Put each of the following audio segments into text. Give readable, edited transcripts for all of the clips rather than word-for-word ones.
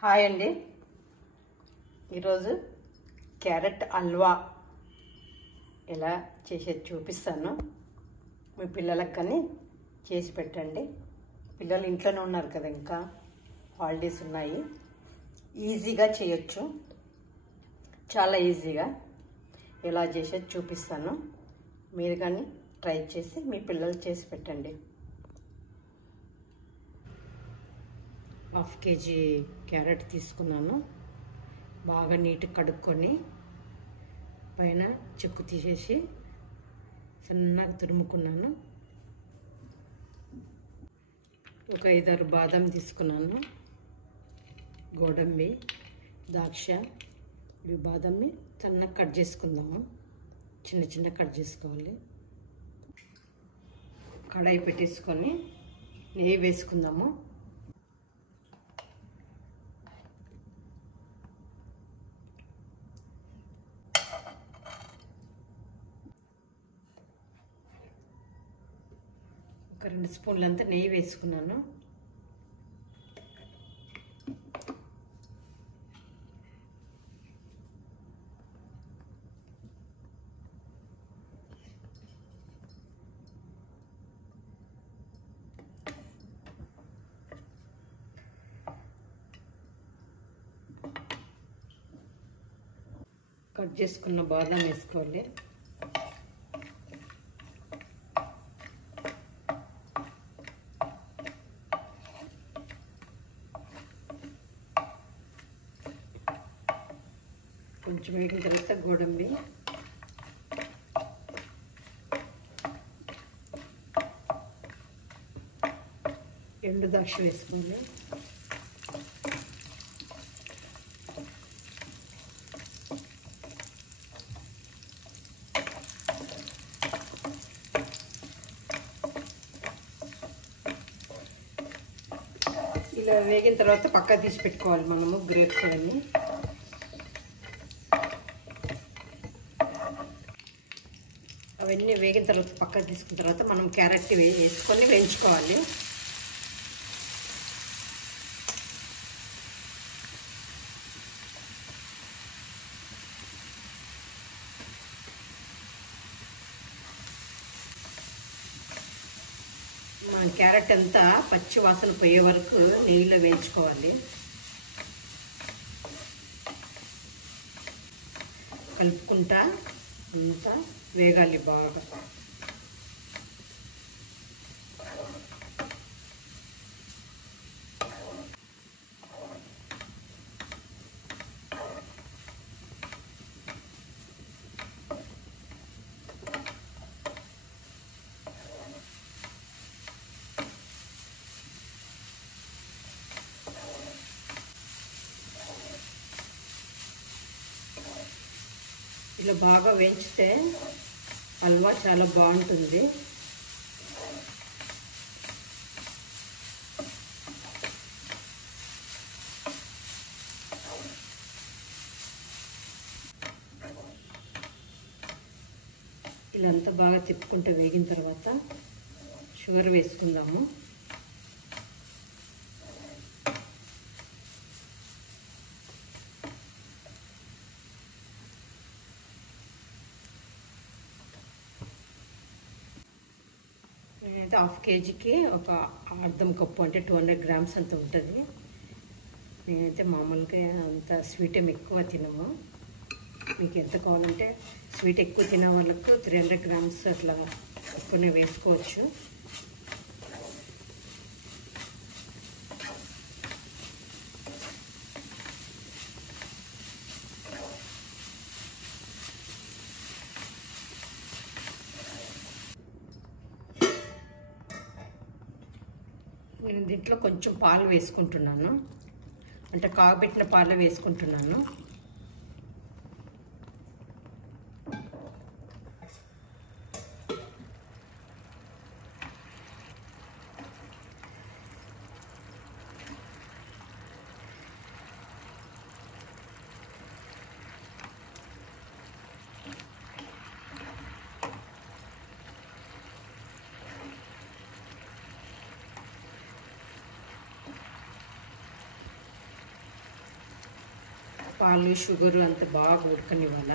Hi అండి. ఈరోజు carrot halwa ఎలా చేసేది చూపిస్తాను. మీ పిల్లలకు కానీ చేసి పెట్టండి. పిల్లలు ఇంట్లోనే ఉన్నారు కదా, ఇంకా హాలిడేస్ ఉన్నాయి. ఈజీగా చేయొచ్చు, చాలా ఈజీగా. ఎలా చేసేది చూపిస్తాను. మీరు కానీ ట్రై చేసి మీ పిల్లలు చేసి పెట్టండి. 1/2 kg క్యారెట్ తీసుకున్నాను. బాగా నీట్గా కడుక్కొని పైన చెక్కు తీసేసి సన్నగా తురుముకున్నాను. ఒక 5-6 బాదం తీసుకున్నాను. గోడంబి, ద్రాక్ష, ఇవి బాదంని సన్నగా కట్ చేసుకుందాము. చిన్న చిన్న కట్ చేసుకోవాలి. కడాయి పెట్టేసుకొని నెయ్యి వేసుకుందాము. ఒక 2 స్పూన్లంతా నెయ్యి వేసుకున్నాను. కట్ చేసుకున్న బాదం వేసుకోవాలి. కొంచెం వేగిన తర్వాత గోడంబి, ఎండు ద్రాక్ష వేసుకోవాలి. ఇలా వేగిన తర్వాత పక్క తీసి పెట్టుకోవాలి మనము గ్రేప్స్ అన్నీ. అవన్నీ వేగిన తర్వాత పక్కకు తీసుకున్న తర్వాత మనం క్యారెట్ వేసుకొని వేయించుకోవాలి. మన క్యారెట్ అంతా పచ్చి వాసన పోయే వరకు నెయ్యిలో వేయించుకోవాలి. కలుపుకుంటా అంతా వేగాలి బాగా. ఇలా బాగా వేయించితే హల్వా చాలా బాగుంటుంది. ఇలా అంతా బాగా తిప్పుకుంటూ వేగిన తర్వాత షుగర్ వేసుకుందాము. నేనైతే 1/2 kgకి ఒక అర్ధం కప్పు, అంటే 200 grams అంత ఉంటుంది. నేనైతే మామూలుగా అంత స్వీట్ ఏమి ఎక్కువ తినము. మీకు ఎంత కావాలంటే స్వీట్ ఎక్కువ తినే వాళ్ళకు 300 grams అట్లా ఎక్కువనే వేసుకోవచ్చు. నేను దీంట్లో కొంచెం పాలు వేసుకుంటున్నాను, అంటే కాగబెట్టిన పాలు వేసుకుంటున్నాను. పాలు షుగరు అంత బాగా ఉడకనివ్వాల.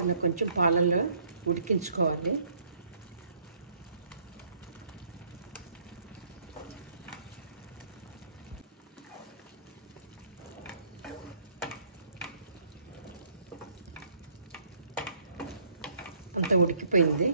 ఇలా కొంచెం పాలల్లో ఉడికించుకోవాలి. అంత ఉడికిపోయింది.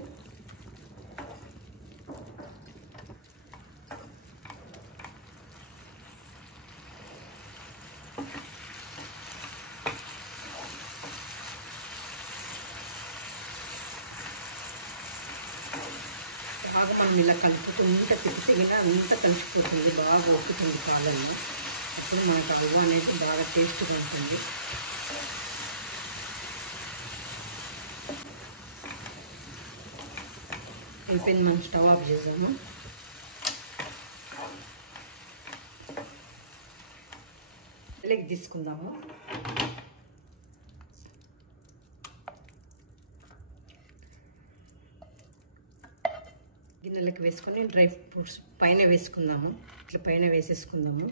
బాగా మనం ఇలా కలుపుకుంటూ తిప్పితే అంతా కలిసిపోతుంది, బాగా ఉక్కుతుంది పాలల్లో. అప్పుడు మనకు హల్వా అనేది బాగా టేస్ట్గా ఉంటుంది. అయిపోయింది, మనం స్టవ్ ఆఫ్ చేద్దాము. ఇలాగ తీసుకుందాము. గిన్నెలకు వేసుకొని డ్రై ఫ్రూట్స్ పైన వేసుకుందాము. ఇట్లా పైన వేసేసుకుందాము.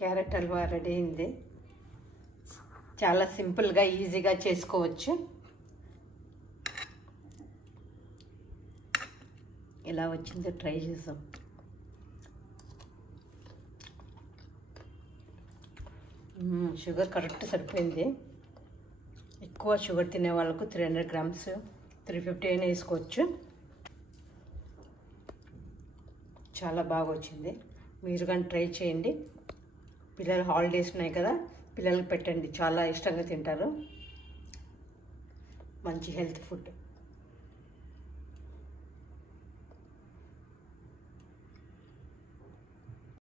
క్యారెట్ హల్వా రెడీ అయింది. చాలా సింపుల్గా ఈజీగా చేసుకోవచ్చు. ఎలా వచ్చిందో ట్రై చేద్దాం. షుగర్ కరెక్ట్ సరిపోయింది. ఎక్కువ షుగర్ తినే వాళ్ళకు 300 grams 350 అయినా వేసుకోవచ్చు. చాలా బాగా వచ్చింది. మీరు కానీ ట్రై చేయండి. పిల్లలు హాలిడేస్ ఉన్నాయి కదా, పిల్లలకు పెట్టండి, చాలా ఇష్టంగా తింటారు. మంచి హెల్త్ ఫుడ్.